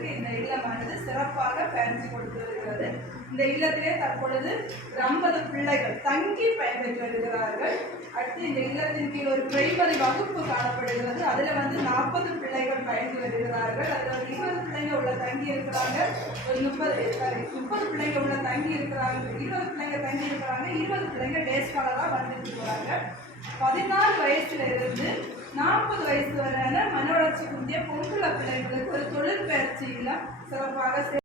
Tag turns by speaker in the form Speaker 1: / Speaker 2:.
Speaker 1: அவர்களுக்கு இந்த இல்லமானது சிறப்பாக பயிற்சி கொடுத்து வருகிறது இந்த இல்லத்திலே தற்பொழுது ஐம்பது பிள்ளைகள் தங்கி பயன்பெற்று வருகிறார்கள் அடுத்து இந்த இல்லத்தின் கீழ் ஒரு பிரைமரி வகுப்பு காணப்படுகிறது. அதுல வந்து நாற்பது பிள்ளைகள் பயந்து வருகிறார்கள். அதுல ஒரு இருபது பிள்ளைங்க உள்ள தங்கி இருக்கிறாங்க. ஒரு முப்பது சாரி முப்பது பிள்ளைங்க உள்ள தங்கி இருக்கிறாங்க. இருபது பிள்ளைங்க தங்கி இருக்கிறாங்க. இருபது பிள்ளைங்க டே ஸ்காலராக வந்துட்டு போகிறாங்க பதினாலு வயசுல இருந்து நாற்பது வயசு வரையான மன வளர்ச்சி குந்திய பொம்பளை பிள்ளைங்களுக்கு ஒரு தொழில் பயிற்சி இல்லம் சிறப்பாக